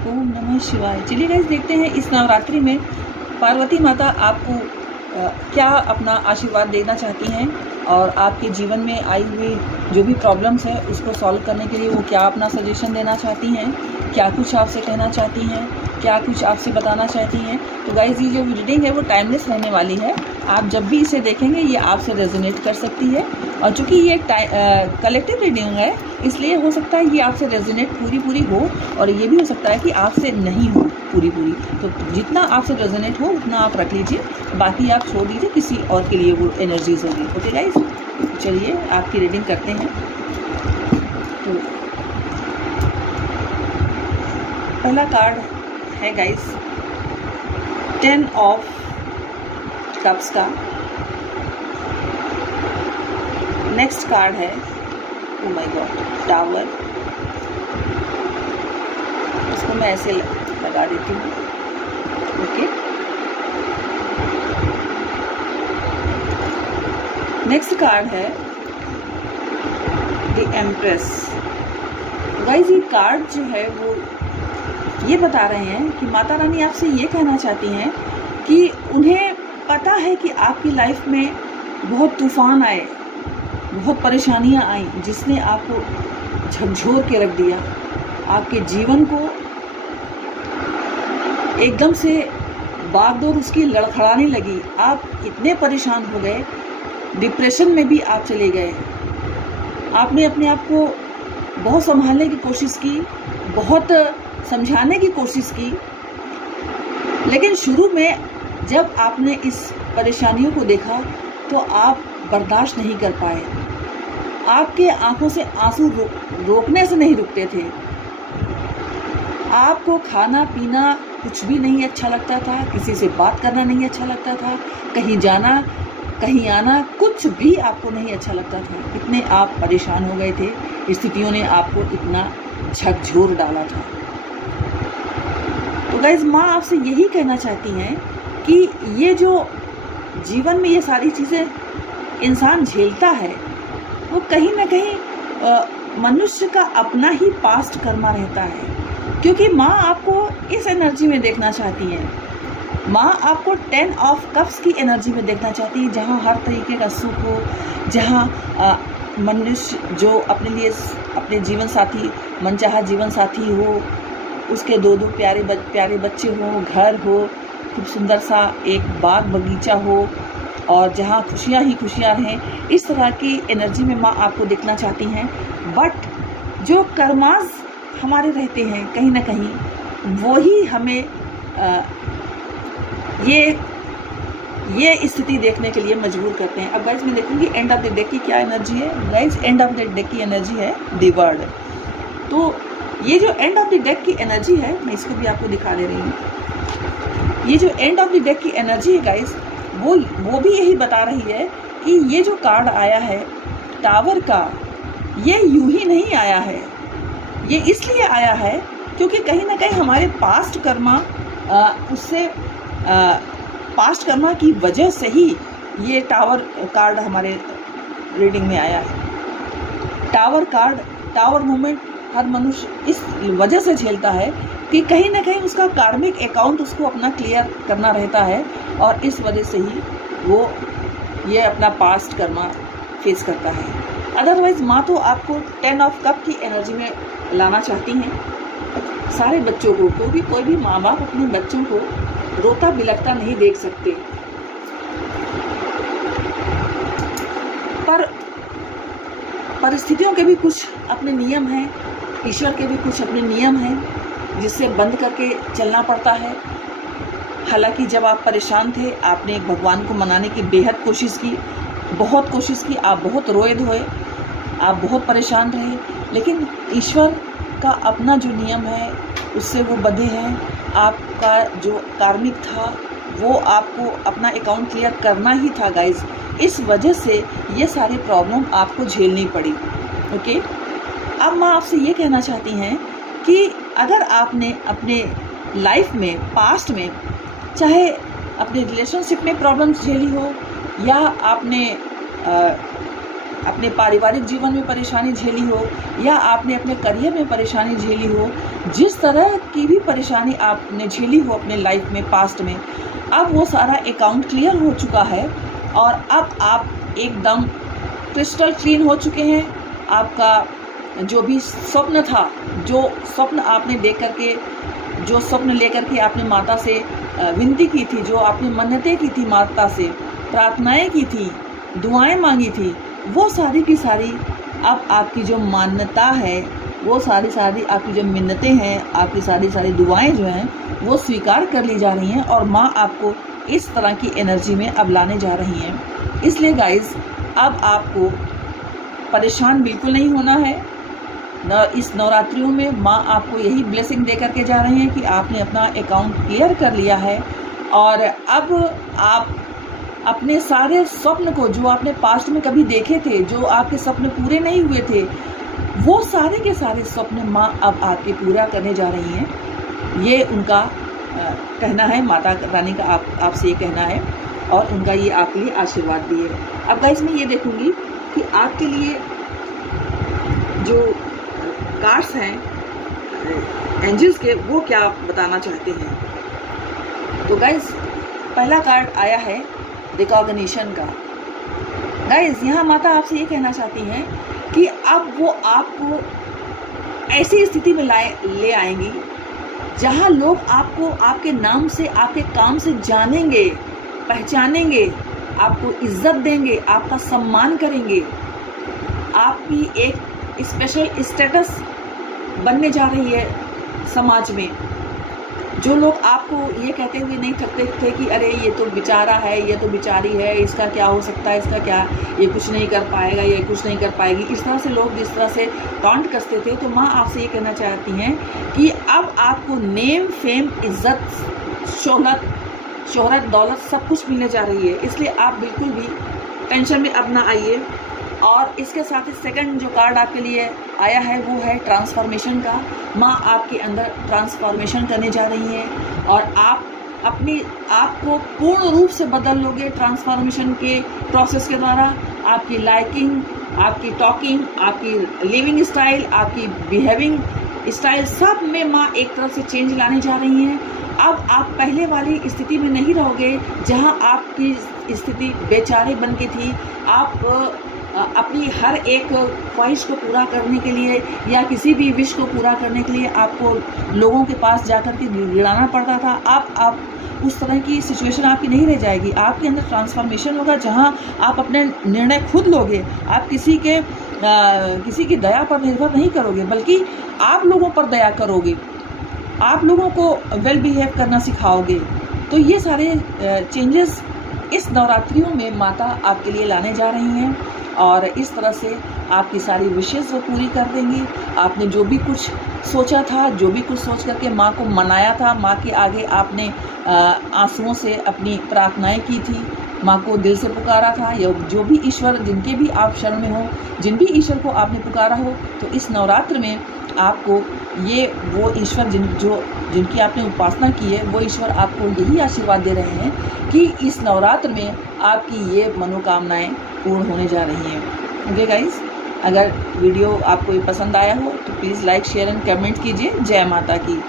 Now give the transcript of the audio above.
ओम नमः शिवाय। चलिए गाइस देखते हैं इस नवरात्रि में पार्वती माता आपको क्या अपना आशीर्वाद देना चाहती हैं और आपके जीवन में आई हुई जो भी प्रॉब्लम्स है उसको सॉल्व करने के लिए वो क्या अपना सजेशन देना चाहती हैं, क्या कुछ आपसे कहना चाहती हैं, क्या कुछ आपसे बताना चाहती हैं। तो गाइस ये जो रीडिंग है वो टाइमलेस रहने वाली है। आप जब भी इसे देखेंगे ये आपसे रेजोनेट कर सकती है और चूँकि ये कलेक्टिव रीडिंग है इसलिए हो सकता है ये आपसे रेजोनेट पूरी हो और ये भी हो सकता है कि आपसे नहीं हो पूरी। तो जितना आपसे रेजोनेट हो उतना आप रख लीजिए, बाकी आप छोड़ दीजिए, किसी और के लिए वो एनर्जीज होगी। ओके गाइस, चलिए आपकी रीडिंग करते हैं। तो पहला कार्ड है गाइस 10 ऑफ कप्स का। नेक्स्ट कार्ड है ओ माय गॉड टावर। इसको मैं ऐसे लगा देती हूँ। ओके, नेक्स्ट कार्ड है द एम्प्रेस। गाइस ये कार्ड जो है वो ये बता रहे हैं कि माता रानी आपसे ये कहना चाहती हैं कि उन्हें पता है कि आपकी लाइफ में बहुत तूफान आए, बहुत परेशानियां आई जिसने आपको झकझोर के रख दिया, आपके जीवन को एकदम से बागडोर उसकी लड़खड़ाने लगी। आप इतने परेशान हो गए, डिप्रेशन में भी आप चले गए। आपने अपने आप को बहुत संभालने की कोशिश की, बहुत समझाने की कोशिश की, लेकिन शुरू में जब आपने इस परेशानियों को देखा तो आप बर्दाश्त नहीं कर पाए। आपके आंखों से आंसू रोकने से नहीं रुकते थे। आपको खाना पीना कुछ भी नहीं अच्छा लगता था, किसी से बात करना नहीं अच्छा लगता था, कहीं जाना कहीं आना कुछ भी आपको नहीं अच्छा लगता था। इतने आप परेशान हो गए थे, स्थितियों ने आपको इतना झकझोर डाला था। तो गाइस माँ आपसे यही कहना चाहती हैं कि ये जो जीवन में ये सारी चीज़ें इंसान झेलता है वो कहीं ना कहीं मनुष्य का अपना ही पास्ट कर्मा रहता है, क्योंकि माँ आपको इस एनर्जी में देखना चाहती हैं। माँ आपको 10 ऑफ कप्स की एनर्जी में देखना चाहती है, जहाँ हर तरीके का सुख हो, जहाँ मनुष्य जो अपने लिए अपने जीवन साथी मनचाहा जीवन साथी हो, उसके दो प्यारे बच्चे हो, घर हो, खूब सुंदर सा एक बाग बगीचा हो और जहाँ खुशियाँ ही खुशियाँ रहें। इस तरह की एनर्जी में माँ आपको देखना चाहती हैं। बट जो कर्मास हमारे रहते हैं कहीं ना कहीं वो ही हमें ये स्थिति देखने के लिए मजबूर करते हैं। अब गाइज मैं देखूंगी एंड ऑफ द डेक की क्या एनर्जी है। Guys end of the deck की एनर्जी है द वर्ड। तो ये जो एंड ऑफ द डेक की एनर्जी है मैं इसको भी आपको दिखा दे रही हूँ। ये जो एंड ऑफ द डेक की एनर्जी है गाइज वो भी यही बता रही है कि ये जो कार्ड आया है टावर का, ये यूं ही नहीं आया है। ये इसलिए आया है क्योंकि कहीं ना कहीं हमारे पास्ट कर्मा पास्ट कर्मा की वजह से ही ये टावर कार्ड हमारे रीडिंग में आया है। टावर कार्ड, टावर मूवमेंट हर मनुष्य इस वजह से झेलता है कि कहीं ना कहीं उसका कार्मिक अकाउंट उसको अपना क्लियर करना रहता है और इस वजह से ही वो ये अपना पास्ट कर्मा फेस करता है। अदरवाइज माँ तो आपको 10 ऑफ कप की एनर्जी में लाना चाहती हैं सारे बच्चों को, क्योंकि कोई भी माँ बाप अपने बच्चों को रोता बिलखता नहीं देख सकते। पर परिस्थितियों के भी कुछ अपने नियम हैं, ईश्वर के भी कुछ अपने नियम हैं जिससे बंद करके चलना पड़ता है। हालांकि जब आप परेशान थे आपने भगवान को मनाने की बेहद कोशिश की, बहुत कोशिश की, आप बहुत रोए धोए, आप बहुत परेशान रहे, लेकिन ईश्वर का अपना जो नियम है उससे वो बंधे हैं। आपका जो कार्मिक था वो आपको अपना अकाउंट क्लियर करना ही था गाइज। इस वजह से ये सारी प्रॉब्लम आपको झेलनी पड़ी। ओके, अब माँ आपसे ये कहना चाहती हैं कि अगर आपने अपने लाइफ में पास्ट में चाहे अपने रिलेशनशिप में प्रॉब्लम्स झेली हो या आपने अपने पारिवारिक जीवन में परेशानी झेली हो या आपने अपने करियर में परेशानी झेली हो, जिस तरह की भी परेशानी आपने झेली हो अपने लाइफ में पास्ट में, अब वो सारा अकाउंट क्लियर हो चुका है और अब आप एकदम क्रिस्टल क्लीन हो चुके हैं। आपका जो भी स्वप्न था, जो स्वप्न आपने देख करके, जो स्वप्न लेकर के आपने माता से विनती की थी, जो आपने मन्नतें की थी, माता से प्रार्थनाएं की थी, दुआएं मांगी थी, वो सारी की सारी अब आपकी जो मान्यता है, वो सारी आपकी जो मिन्नतें हैं, आपकी सारी दुआएं जो हैं वो स्वीकार कर ली जा रही हैं और माँ आपको इस तरह की एनर्जी में अब लाने जा रही हैं। इसलिए गाइज, अब आपको परेशान बिल्कुल नहीं होना है। इस नवरात्रियों में माँ आपको यही ब्लेसिंग दे करके जा रहे हैं कि आपने अपना अकाउंट क्लियर कर लिया है और अब आप अपने सारे स्वप्न को, जो आपने पास्ट में कभी देखे थे, जो आपके सपने पूरे नहीं हुए थे, वो सारे के सारे स्वप्न माँ अब आपके पूरा करने जा रही हैं। ये उनका कहना है, माता रानी का आपसे ये कहना है और उनका ये आपके लिए आशीर्वाद भी है। अब गाइस, मैं ये देखूंगी कि आपके लिए जो कार्ड्स हैं एंजल्स के, वो क्या बताना चाहते हैं। तो गाइस, पहला कार्ड आया है रिकॉग्निशन का। गाइस, यहाँ माता आपसे ये कहना चाहती हैं कि अब वो आपको ऐसी स्थिति में ले आएंगी जहाँ लोग आपको आपके नाम से, आपके काम से जानेंगे, पहचानेंगे, आपको इज्जत देंगे, आपका सम्मान करेंगे। आपकी एक स्पेशल स्टेटस बनने जा रही है समाज में। जो लोग आपको ये कहते हुए नहीं थकते थे कि अरे ये तो बेचारा है, ये तो बेचारी है, इसका क्या हो सकता है, इसका क्या, ये कुछ नहीं कर पाएगा, ये कुछ नहीं कर पाएगी, इस तरह से लोग जिस तरह से टॉन्ट कसते थे, तो माँ आपसे ये कहना चाहती हैं कि अब आपको नेम, फेम, इज्जत, शोहरत, दौलत सब कुछ मिलने जा रही है। इसलिए आप बिल्कुल भी टेंशन में अब ना आइए। और इसके साथ ही सेकंड जो कार्ड आपके लिए आया है वो है ट्रांसफॉर्मेशन का। माँ आपके अंदर ट्रांसफॉर्मेशन करने जा रही हैं और आप अपनी आप को पूर्ण रूप से बदल लोगे ट्रांसफॉर्मेशन के प्रोसेस के द्वारा। आपकी लाइकिंग, आपकी टॉकिंग, आपकी लिविंग स्टाइल, आपकी बिहेविंग स्टाइल, सब में माँ एक तरफ से चेंज लाने जा रही हैं। अब आप पहले वाली स्थिति में नहीं रहोगे जहाँ आपकी स्थिति बेचारे बन के थी। आप अपनी हर एक ख्वाहिश को पूरा करने के लिए या किसी भी विश को पूरा करने के लिए आपको लोगों के पास जाकर के गिड़गिड़ाना पड़ता था। आप उस तरह की सिचुएशन आपकी नहीं रह जाएगी। आपके अंदर ट्रांसफॉर्मेशन होगा जहां आप अपने निर्णय खुद लोगे। आप किसी की दया पर निर्भर नहीं करोगे, बल्कि आप लोगों पर दया करोगे, आप लोगों को वेल बिहेव करना सिखाओगे। तो ये सारे चेंजेस इस नवरात्रियों में माता आपके लिए लाने जा रही हैं और इस तरह से आपकी सारी विशेष वो पूरी कर देंगी। आपने जो भी कुछ सोचा था, जो भी कुछ सोच करके माँ को मनाया था, माँ के आगे आपने आंसुओं से अपनी प्रार्थनाएं की थी, माँ को दिल से पुकारा था, या जो भी ईश्वर, जिनके भी आप शरण में हो, जिन भी ईश्वर को आपने पुकारा हो, तो इस नवरात्र में आपको ये वो ईश्वर जिनकी आपने उपासना की है, वो ईश्वर आपको यही आशीर्वाद दे रहे हैं कि इस नवरात्र में आपकी ये मनोकामनाएं पूर्ण होने जा रही हैं। ओके गाइस, अगर वीडियो आपको पसंद आया हो तो please like, share and comment कीजिए। जय माता की।